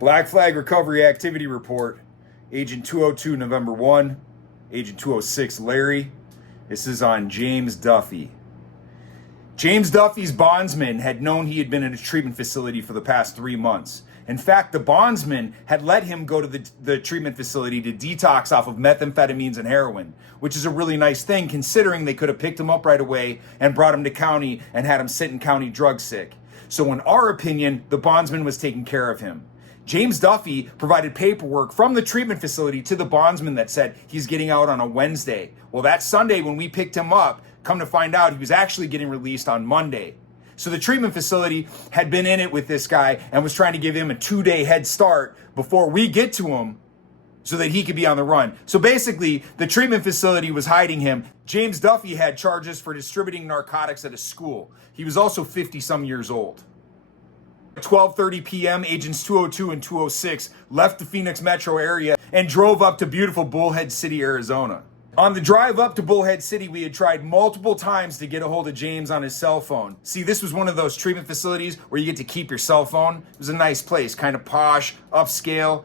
Black Flag Recovery Activity Report, Agent 202, November 1, Agent 206, Larry. This is on James Duffy. James Duffy's bondsman had known he had been in a treatment facility for the past 3 months. In fact, the bondsman had let him go to the treatment facility to detox off of methamphetamines and heroin, which is a really nice thing considering they could have picked him up right away and brought him to county and had him sit in county drug sick. So in our opinion, the bondsman was taking care of him. James Duffy provided paperwork from the treatment facility to the bondsman that said he's getting out on a Wednesday. Well, that Sunday when we picked him up, come to find out he was actually getting released on Monday. So the treatment facility had been in it with this guy and was trying to give him a 2-day head start before we get to him so that he could be on the run. So basically, the treatment facility was hiding him. James Duffy had charges for distributing narcotics at a school. He was also 50-some years old. At 12:30 p.m., Agents 202 and 206 left the Phoenix metro area and drove up to beautiful Bullhead City, Arizona. On the drive up to Bullhead City, we had tried multiple times to get a hold of James on his cell phone. See, this was one of those treatment facilities where you get to keep your cell phone. It was a nice place, kind of posh, upscale.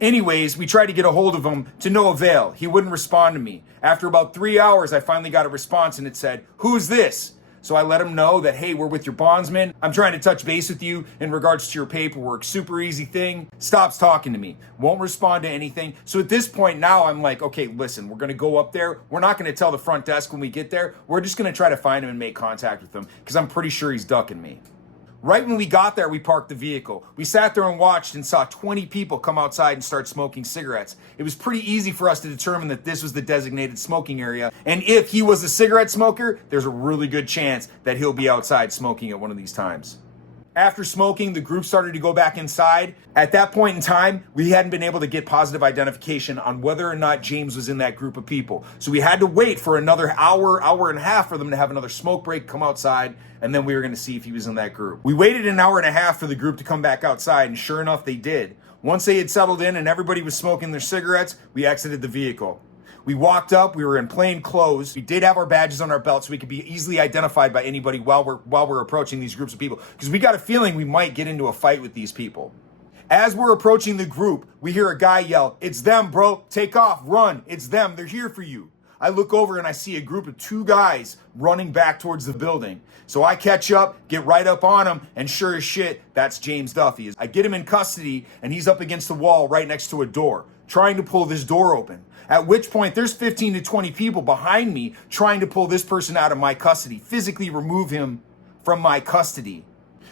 Anyways, we tried to get a hold of him to no avail. He wouldn't respond to me. After about 3 hours, I finally got a response and it said, "Who's this?" So I let him know that, hey, we're with your bondsman. I'm trying to touch base with you in regards to your paperwork. Super easy thing. Stops talking to me. Won't respond to anything. So at this point now I'm like, okay, listen, we're going to go up there. We're not going to tell the front desk when we get there. We're just going to try to find him and make contact with him because I'm pretty sure he's ducking me. Right when we got there, we parked the vehicle. We sat there and watched and saw 20 people come outside and start smoking cigarettes. It was pretty easy for us to determine that this was the designated smoking area. And if he was a cigarette smoker, there's a really good chance that he'll be outside smoking at one of these times. After smoking, the group started to go back inside. At that point in time, we hadn't been able to get positive identification on whether or not James was in that group of people. So we had to wait for another hour, hour and a half for them to have another smoke break, come outside, and then we were going to see if he was in that group. We waited an hour and a half for the group to come back outside, and sure enough, they did. Once they had settled in and everybody was smoking their cigarettes, we exited the vehicle. We walked up, we were in plain clothes. We did have our badges on our belts so we could be easily identified by anybody while we're approaching these groups of people. Because we got a feeling we might get into a fight with these people. As we're approaching the group, we hear a guy yell, "It's them, bro. Take off, run. It's them. They're here for you." I look over and I see a group of 2 guys running back towards the building. So I catch up, get right up on him, and sure as shit, that's James Duffy. I get him in custody and he's up against the wall right next to a door, trying to pull this door open. At which point there's 15 to 20 people behind me trying to pull this person out of my custody, physically remove him from my custody.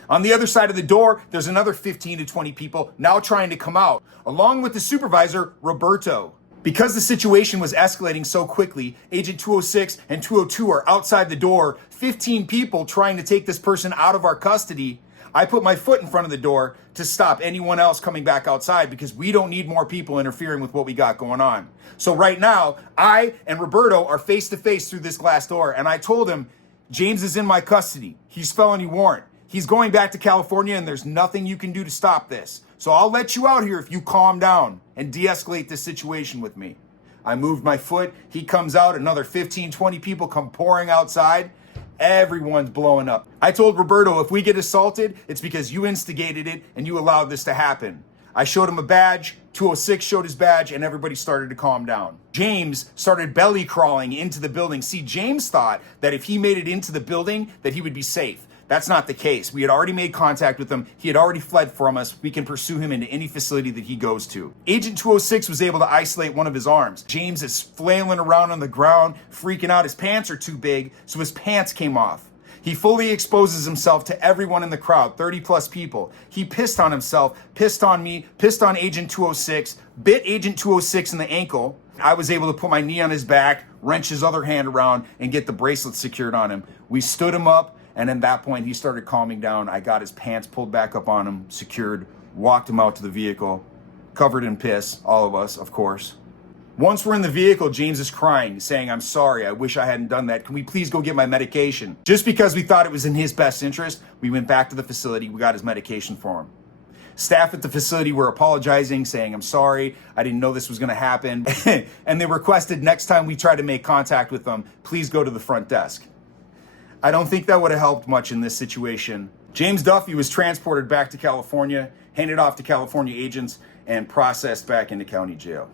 On the other side of the door, there's another 15 to 20 people now trying to come out, along with the supervisor, Roberto. Because the situation was escalating so quickly, Agent 206 and 202 are outside the door, 15 people trying to take this person out of our custody. I put my foot in front of the door to stop anyone else coming back outside because we don't need more people interfering with what we got going on. So right now, I and Roberto are face to face through this glass door, and I told him, James is in my custody. He's felony warrant. He's going back to California, and there's nothing you can do to stop this. So I'll let you out here if you calm down and de-escalate this situation with me. I moved my foot. He comes out. Another 15, 20 people come pouring outside. Everyone's blowing up. I told Roberto, if we get assaulted, it's because you instigated it and you allowed this to happen. I showed him a badge. 206 showed his badge, and everybody started to calm down. James started belly crawling into the building. See, James thought that if he made it into the building, that he would be safe. That's not the case. We had already made contact with him. He had already fled from us. We can pursue him into any facility that he goes to. Agent 206 was able to isolate one of his arms. James is flailing around on the ground, freaking out. His pants are too big, so his pants came off. He fully exposes himself to everyone in the crowd, 30 plus people. He pissed on himself, pissed on me, pissed on Agent 206, bit Agent 206 in the ankle. I was able to put my knee on his back, wrench his other hand around, and get the bracelet secured on him. We stood him up, and at that point, he started calming down. I got his pants pulled back up on him, secured, walked him out to the vehicle, covered in piss, all of us, of course. Once we're in the vehicle, James is crying, saying, "I'm sorry, I wish I hadn't done that. Can we please go get my medication?" Just because we thought it was in his best interest, we went back to the facility, we got his medication for him. Staff at the facility were apologizing, saying, "I'm sorry, I didn't know this was gonna happen." And they requested next time we try to make contact with them, please go to the front desk. I don't think that would have helped much in this situation. James Duffy was transported back to California. handed off to California agents, and processed back into county jail.